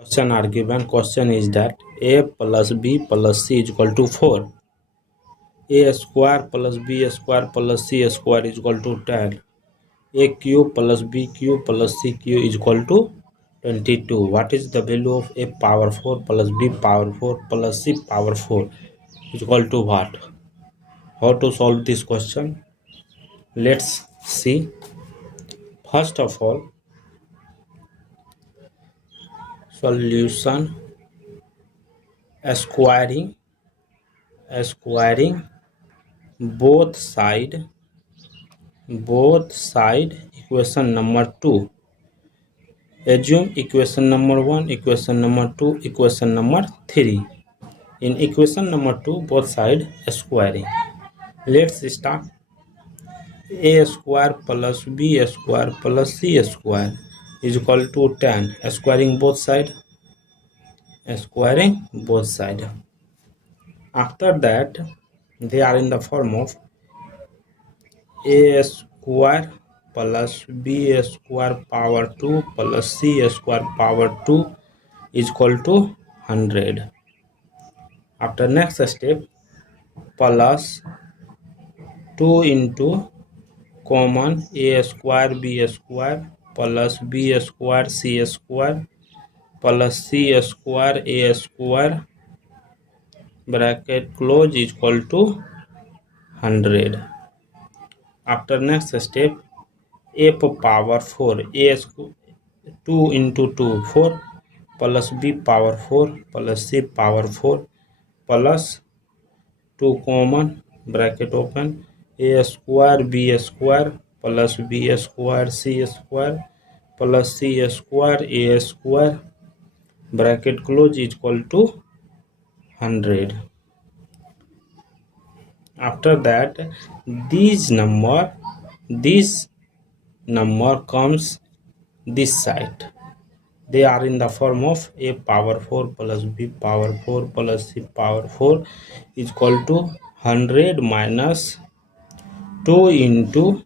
Question are given. Question is that a plus b plus c is equal to 4. A square plus b square plus c square is equal to 10. A cube plus b cube plus c cube is equal to 22. What is the value of a power 4 plus b power 4 plus c power 4 is equal to what? How to solve this question? Let's see. First of all, solution. Squaring both side equation number 2. Assume equation number 1, equation number 2, equation number 3. In equation number 2, both side squaring. Let's start. A square plus b square plus c square is equal to 10. Squaring both side. After that, they are in the form of a square plus b square power 2 plus c square power 2 is equal to 100. After next step, plus 2 into common a square b square plus b square c square plus c square a square bracket close is equal to 100. After next step, a power 4 a 2 into 2 4 plus b power 4 plus c power 4 plus 2 common bracket open a square b square plus b square c square plus c square a square bracket close is equal to 100. After that, this number comes this side. They are in the form of a power 4 plus b power 4 plus c power 4 is equal to 100 minus 2 into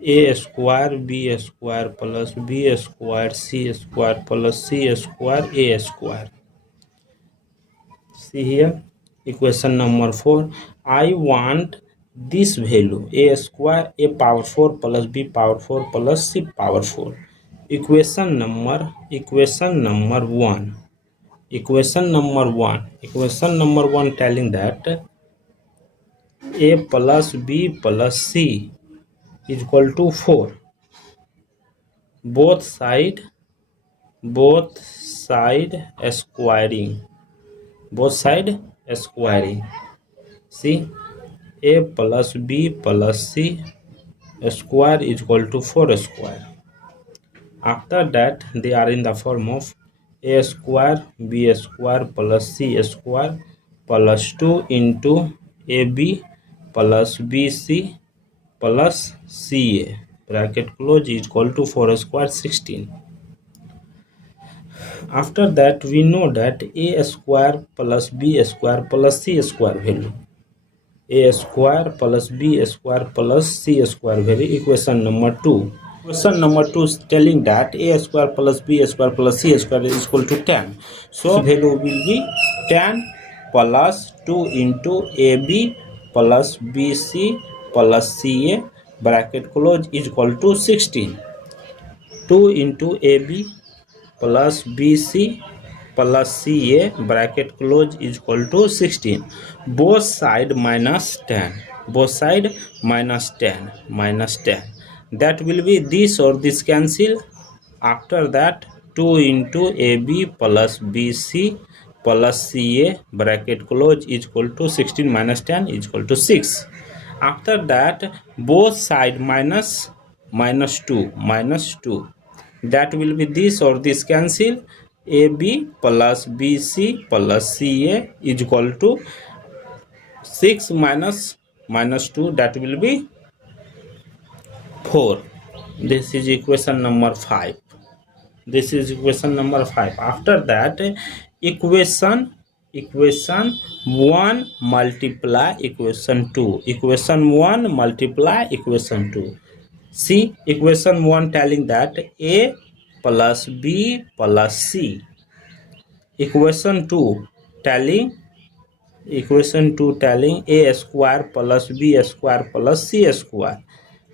a square b square plus b square c square plus c square a square. See here, equation number 4. I want this value a square a power 4 plus b power 4 plus c power 4. Equation number 1. Equation number 1 telling that a plus b plus c is equal to 4. Both side squaring. See, a plus b plus c square is equal to 4 square. After that, they are in the form of a square b square plus c square plus 2 into ab plus bc plus ca bracket close is equal to 4 square 16. After that, we know that a square plus b square plus c square value. A square plus b square plus c square value, equation number 2. Question number 2 is telling that a square plus b square plus c square is equal to 10. So value will be 10 plus 2 into ab plus bc plus ca bracket close is equal to 16. 2 into ab plus bc plus ca bracket close is equal to 16. Both side minus 10. That will be this or this cancel. After that, 2 into ab plus bc plus ca bracket close is equal to 16 minus 10 is equal to 6. After that, both side minus 2. That will be this or this cancel. AB plus BC plus CA is equal to 6 minus 2, that will be 4. This is equation number 5. After that, equation 1 multiply equation 2. Equation 1 multiply equation 2. See, equation 1 telling that a plus B plus C. Equation 2 telling A square plus B square plus C square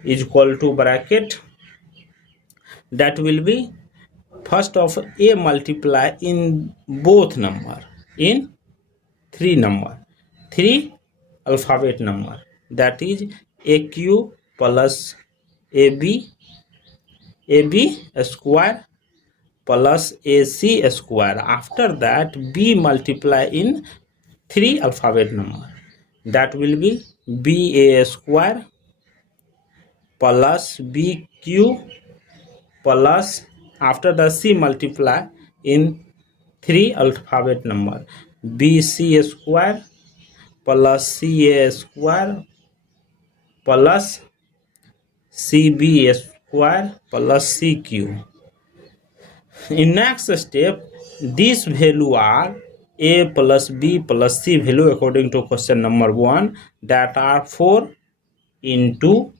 is equal to bracket, that will be first of A multiply in both number, in three alphabet number, that is AQ plus AB square plus AC square. After that B multiply in three alphabet number, that will be BA square plus BQ plus, after the C multiply in three alphabet number, BC square plus CA square plus CB square plus CQ. In next step, this value are A plus B plus C value according to question number 1, that are 4 into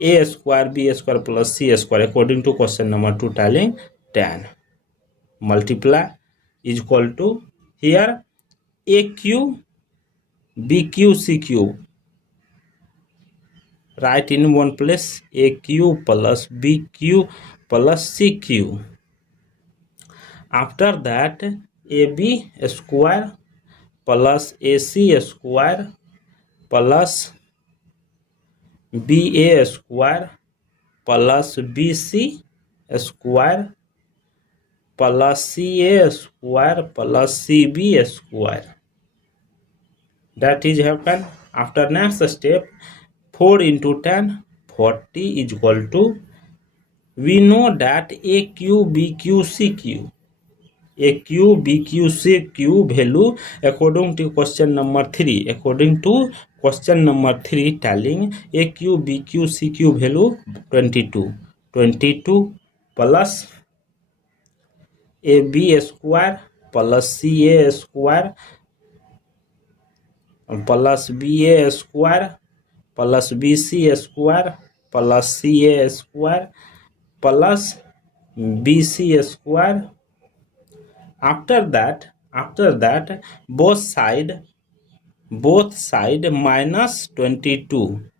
A square B square plus C square according to question number 2 telling 10. Multiply is equal to, here AQ BQ CQ, write in one place, AQ plus BQ plus CQ. After that AB square plus AC square plus BA square plus BC square plus CA square plus CB square. That is happen. After next step, 4 into 10, 40 is equal to, we know that AQ BQ CQ, AQ BQ CQ value according to question number 3, according to question number 3 telling AQ BQ CQ value 22 plus AB square plus CA square plus BA square plus BC square plus CA square plus BC square. After that both side minus 22,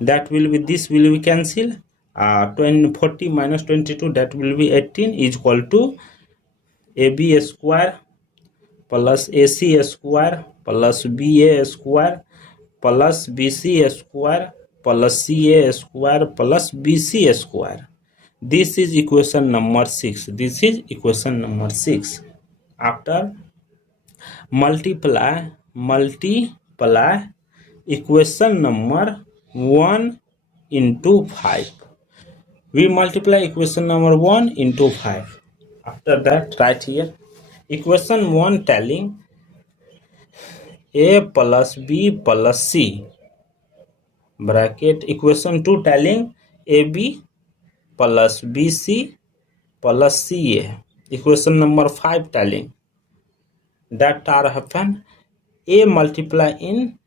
that will be, this will be cancel, 40 minus 22, that will be 18 is equal to AB square plus AC square plus BA square plus BC square plus CA square plus BC square. This is equation number 6. After multiply equation number 1 into 5. We multiply equation number 1 into 5. After that, right here, equation 1 telling A plus B plus C, bracket, equation 2 telling AB plus BC plus CA. Equation number 5 telling that are happen A multiply in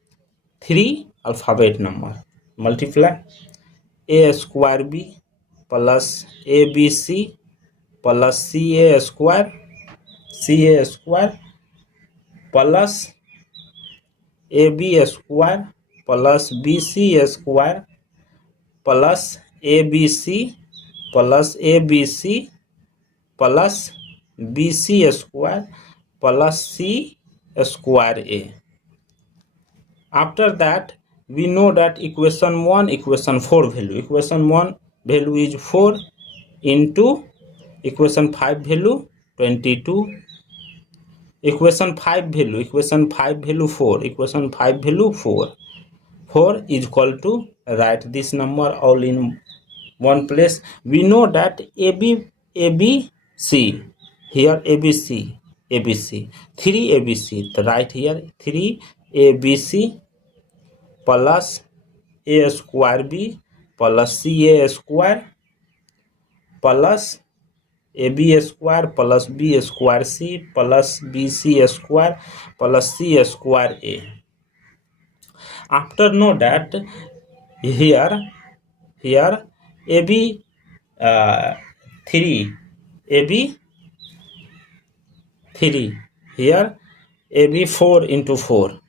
three alphabet number, multiply A square B plus ABC plus CA square plus AB square plus BC square plus ABC plus BC square plus C square A. After that, we know that equation 1, equation 4 value. Equation 1 value is 4 into equation 5 value 22. Equation 5 value 4. Equation 5 value 4. 4 is equal to, write this number all in one place. We know that ABC, here ABC 3 ABC, the right here 3 ABC plus A square B plus CA square plus AB square plus B square C plus BC square plus C square A. After know that here AB 3, AB 3, here AB 4 into 4,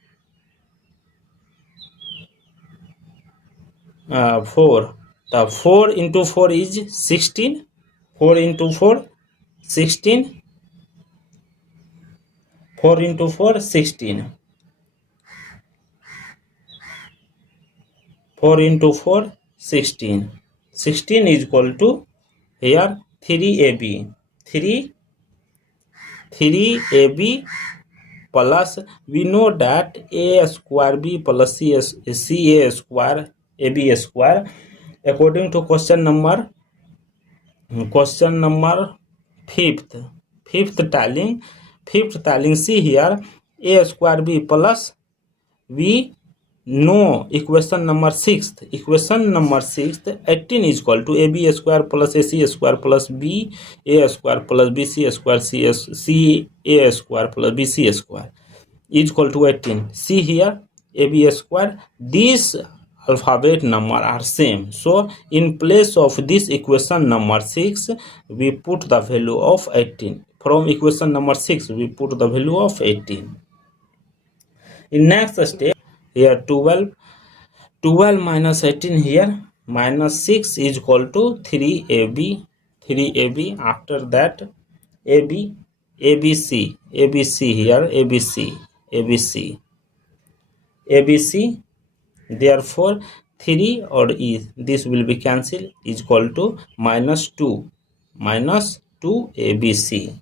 4. The 4 into 4 is 16. 4 into 4, 16. 4 into 4, 16. 4 into 4, 16. 16 is equal to here 3AB. 3AB plus, we know that A square B plus CA square AB square, according to question number fifth tiling, see here, A square B plus, we know equation number 6th. 18 is equal to AB square plus AC square plus B A square plus BC square CA square plus BC square is equal to 18. See here, AB square, these alphabet number are same. So in place of this equation number 6, we put the value of 18. From equation number 6, we put the value of 18. In next step, here 12 minus 18, here minus 6 is equal to 3AB. After that, ABC here, ABC. Therefore 3 or E, this will be cancelled, is equal to minus 2 ABC,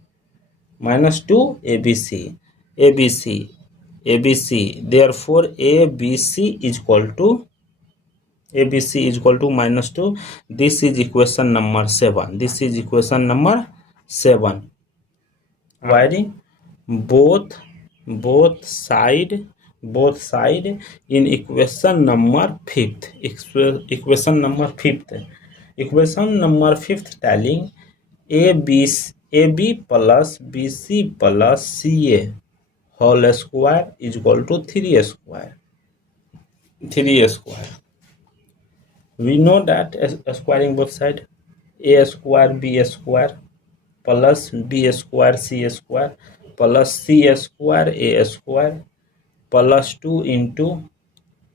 minus 2 ABC. Therefore ABC is equal to minus 2. This is equation number 7. Wiring both side in equation number 5th. Equation number 5th telling AB plus BC plus CA whole square is equal to 3 square. We know that squaring both sides, A square B square plus B square C square plus C square A square plus 2 into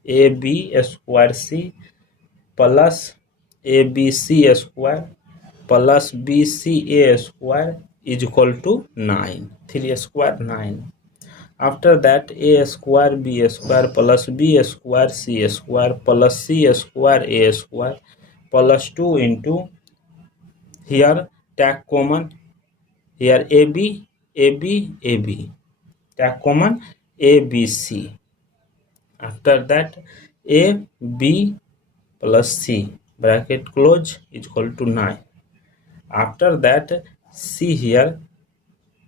AB square C plus ABC square plus BCA square is equal to 9. 3 square 9. After that, A square B square plus B square C square plus C square A square plus 2 into, here take common, here AB take common, ABC. After that, AB plus C bracket close is equal to 9. After that, see here,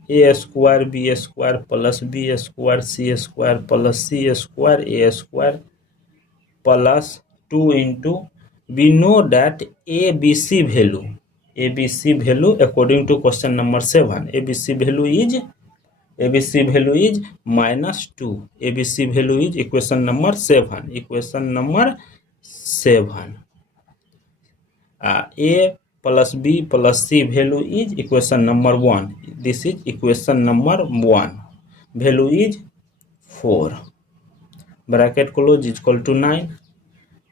A square B square plus B square C square plus C square A square plus 2 into, we know that ABC value according to question number 7, ABC value is minus 2. ABC value is equation number 7. A plus B plus C value is equation number 1. This is equation number 1. Value is 4. Bracket close is equal to 9.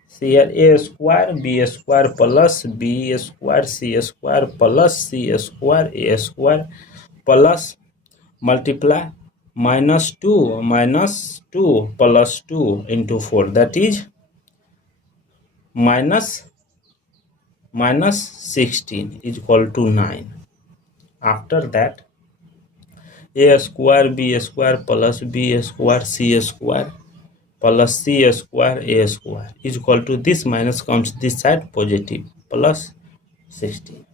See here, A square B square plus B square C square plus C square A square plus multiply minus 2 plus 2 into 4, that is minus 16 is equal to 9. After that, A square B square plus B square C square plus C square A square is equal to, this minus comes this side positive, plus 16.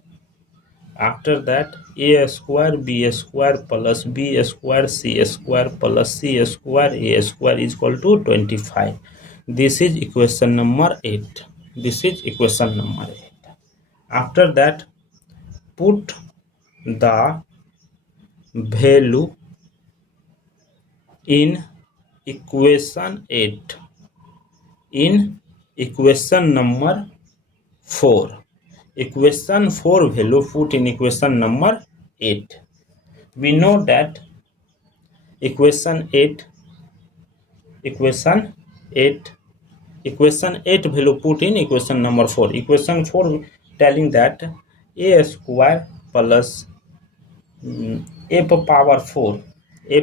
After that, A square B square plus B square C square plus C square A square is equal to 25. This is equation number 8. After that, put the value in equation 8 in equation number 4. equation 4 value put in equation number 8. We know that equation 8 value put in equation number 4. Equation 4 telling that a square plus a power 4 b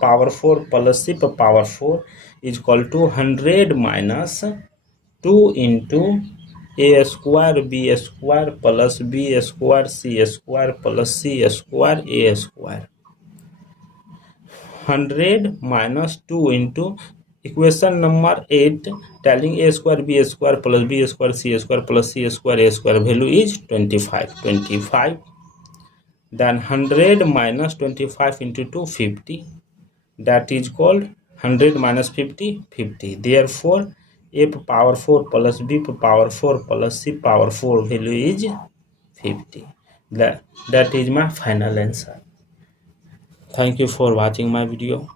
power 4 plus c power 4 is equal to 100 minus 2 into a square b square plus b square c square plus c square a square. 100 minus 2 into equation number 8 telling a square b square plus b square c square plus c square a square value is 25. Then 100 minus 25 into 2 50. That is called 100 minus 50 50. Therefore a power 4 plus b power 4 plus c power 4 value is 50. That is my final answer. Thank you for watching my video.